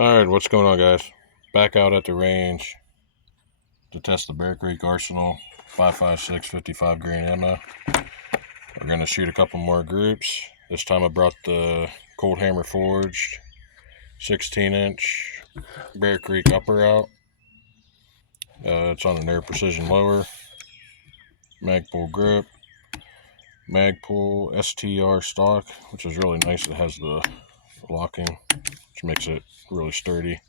Alright, what's going on, guys? Back out at the range to test the Bear Creek Arsenal 5.56 55 grain ammo. We're going to shoot a couple more groups. This time I brought the Cold Hammer Forged 16-inch Bear Creek upper out. It's on an Air Precision lower, Magpul grip, Magpul STR stock, which is really nice. It has the locking, which makes it really sturdy.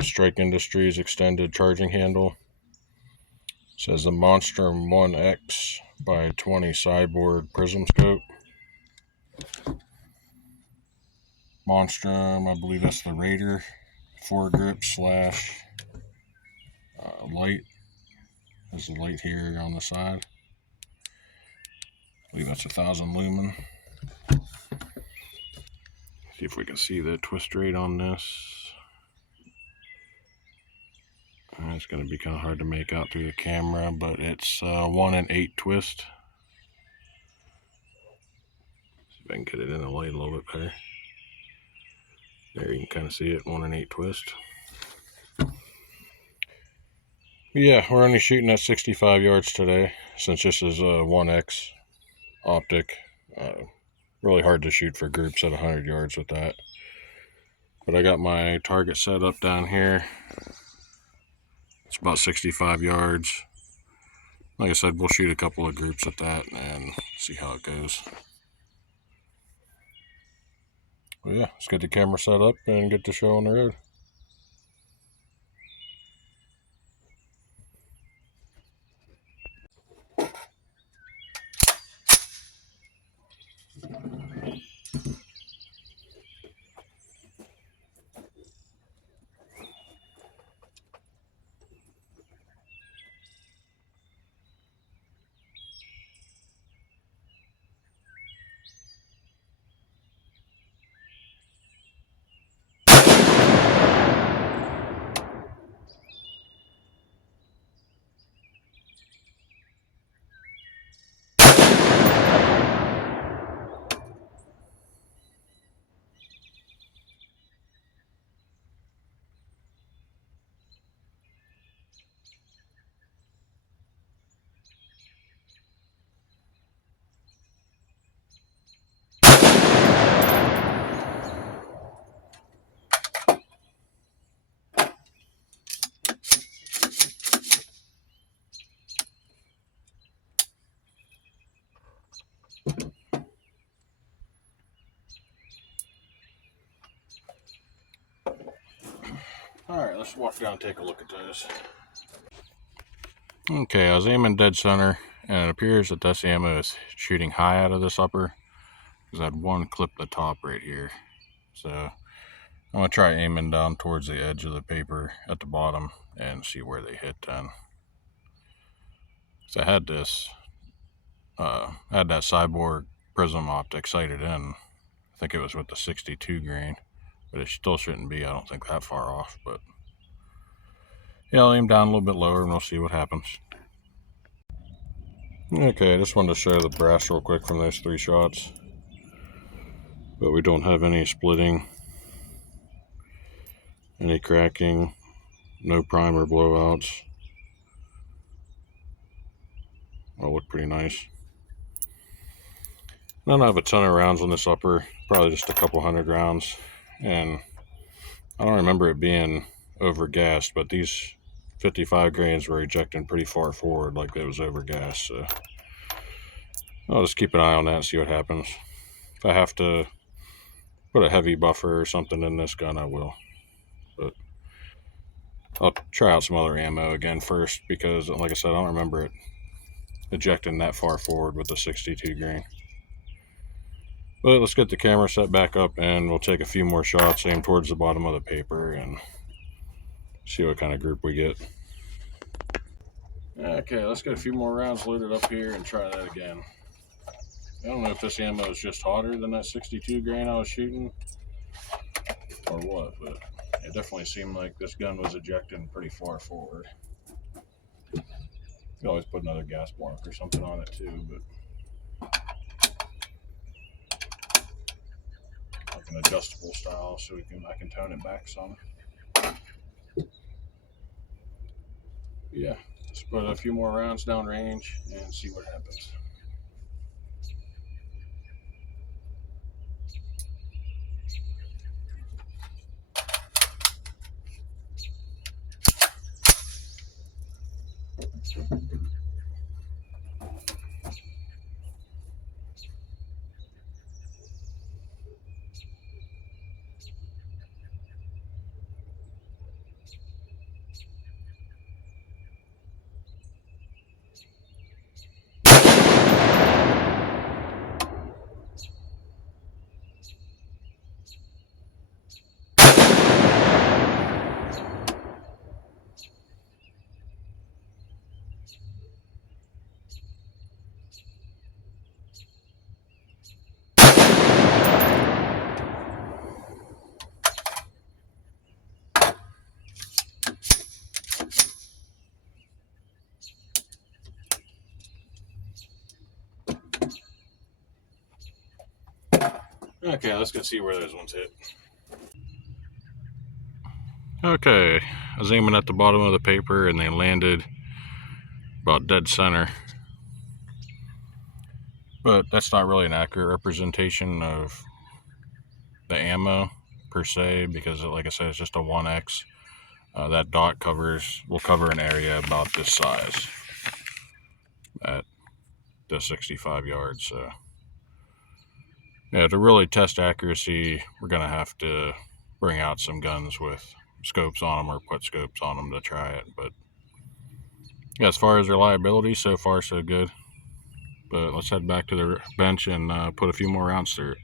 Strike Industries extended charging handle. It says the Monstrum 1X by 20 cyborg prism scope. Monstrum, I believe that's the Raider foregrip slash light. There's the light here on the side. I believe that's 1,000 lumen. See if we can see the twist rate on this. It's going to be kind of hard to make out through the camera, but it's 1 in 8 twist. See if I can get it in the light a little bit better. There you can kind of see it, 1 in 8 twist. Yeah, we're only shooting at 65 yards today, since this is a 1X optic. Really hard to shoot for groups at 100 yards with that. But I got my target set up down here. It's about 65 yards. Like I said, we'll shoot a couple of groups at that and see how it goes. But yeah, let's get the camera set up and get the show on the road. Alright, let's walk down and take a look at those. Okay, I was aiming dead center, and it appears that this ammo is shooting high out of this upper, because I had one clip the top right here. So I'm going to try aiming down towards the edge of the paper at the bottom and see where they hit then. So I had this, had that cyborg prism optic sighted in. I think it was with the 62 grain, but it still shouldn't be, I don't think, that far off. But yeah, I'll aim down a little bit lower and we'll see what happens. Okay, I just wanted to show the brass real quick from those 3 shots. But we don't have any splitting, any cracking, no primer blowouts. All look pretty nice. I don't have a ton of rounds on this upper, probably just a couple hundred rounds. And I don't remember it being over-gassed, but these 55 grains were ejecting pretty far forward like it was over-gassed. So I'll just keep an eye on that and see what happens. If I have to put a heavy buffer or something in this gun, I will. But I'll try out some other ammo again first, because like I said, I don't remember it ejecting that far forward with the 62 grain. But let's get the camera set back up and we'll take a few more shots, aim towards the bottom of the paper, and see what kind of group we get. Okay, let's get a few more rounds loaded up here and try that again. I don't know if this ammo is just hotter than that 62 grain I was shooting or what, but it definitely seemed like this gun was ejecting pretty far forward. You can always put another gas block or something on it too, but an adjustable style, so I can tone it back some. Yeah, just put a few more rounds down range and see what happens. Okay, let's go see where those ones hit. Okay, I was aiming at the bottom of the paper and they landed about dead center. But that's not really an accurate representation of the ammo per se, because like I said, it's just a 1X. That dot will cover an area about this size at the 65 yards. So yeah, to really test accuracy, we're gonna have to bring out some guns with scopes on them or put scopes on them to try it. But yeah, as far as reliability, so far so good. But let's head back to the bench and put a few more rounds through it.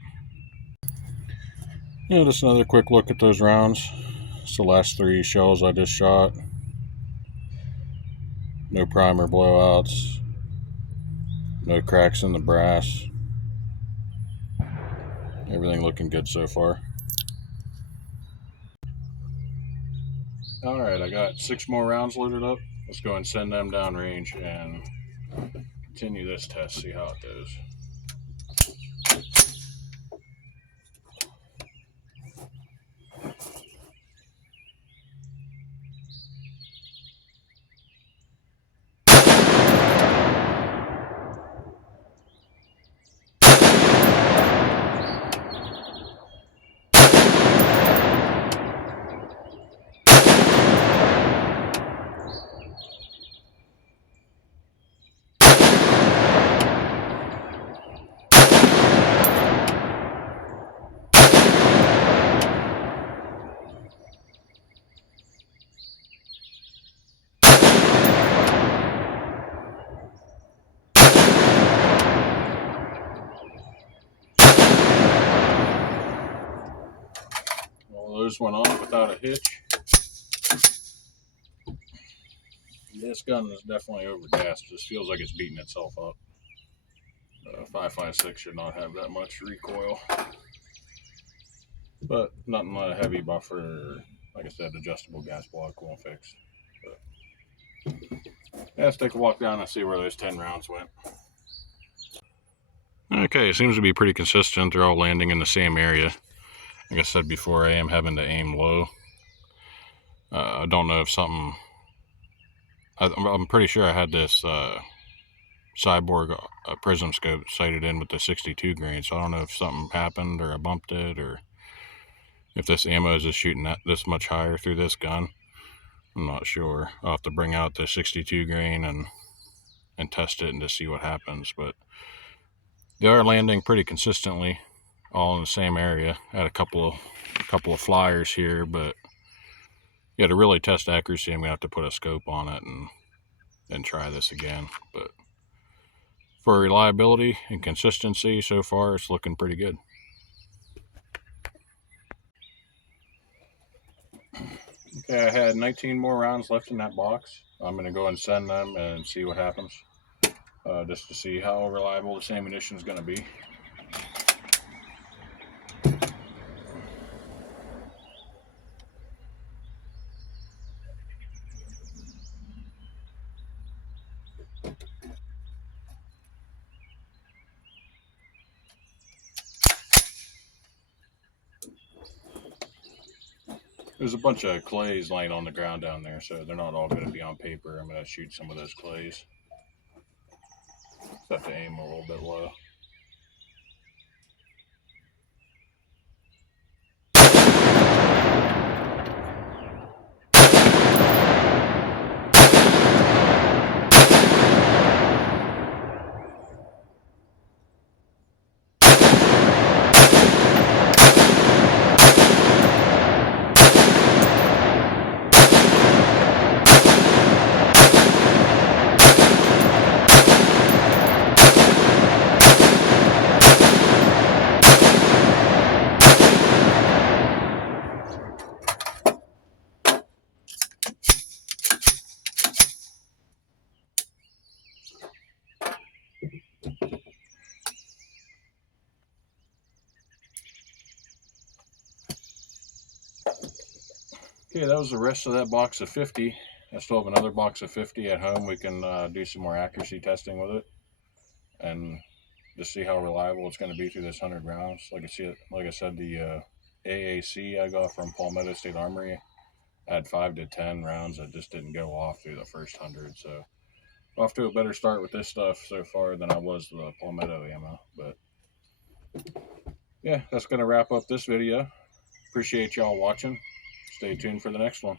Yeah, just another quick look at those rounds. It's the last 3 shells I just shot. No primer blowouts. No cracks in the brass. Everything looking good so far. Alright, I got 6 more rounds loaded up. Let's go and send them down range and continue this test, see how it goes. Well, those went off without a hitch. This gun is definitely overgassed. Just feels like it's beating itself up. 5.56 should not have that much recoil, but nothing a heavy buffer or, like I said, adjustable gas block won't fix. But yeah, let's take a walk down and see where those 10 rounds went. Okay, it seems to be pretty consistent. They're all landing in the same area. Like I said before, I am having to aim low. I don't know if something... I'm pretty sure I had this Cyborg prism scope sighted in with the 62 grain, so I don't know if something happened or I bumped it, or if this ammo is just shooting this much higher through this gun. I'm not sure. I'll have to bring out the 62 grain and test it and just see what happens. But they are landing pretty consistently, all in the same area. I had a couple of flyers here, but yeah, to really test accuracy, I'm gonna have to put a scope on it and try this again. But for reliability and consistency, so far it's looking pretty good. Okay, I had 19 more rounds left in that box. I'm gonna go and send them and see what happens, just to see how reliable this ammunition is gonna be. There's a bunch of clays laying on the ground down there, so they're not all going to be on paper. I'm going to shoot some of those clays. Just have to aim a little bit low. Okay, that was the rest of that box of 50. I still have another box of 50 at home. We can do some more accuracy testing with it and just see how reliable it's going to be through this 100 rounds. Like I said, the AAC I got from Palmetto State Armory had 5 to 10 rounds that just didn't go off through the first 100. So off to a better start with this stuff so far than I was the Palmetto ammo. But yeah, that's going to wrap up this video. Appreciate y'all watching. Stay tuned for the next one.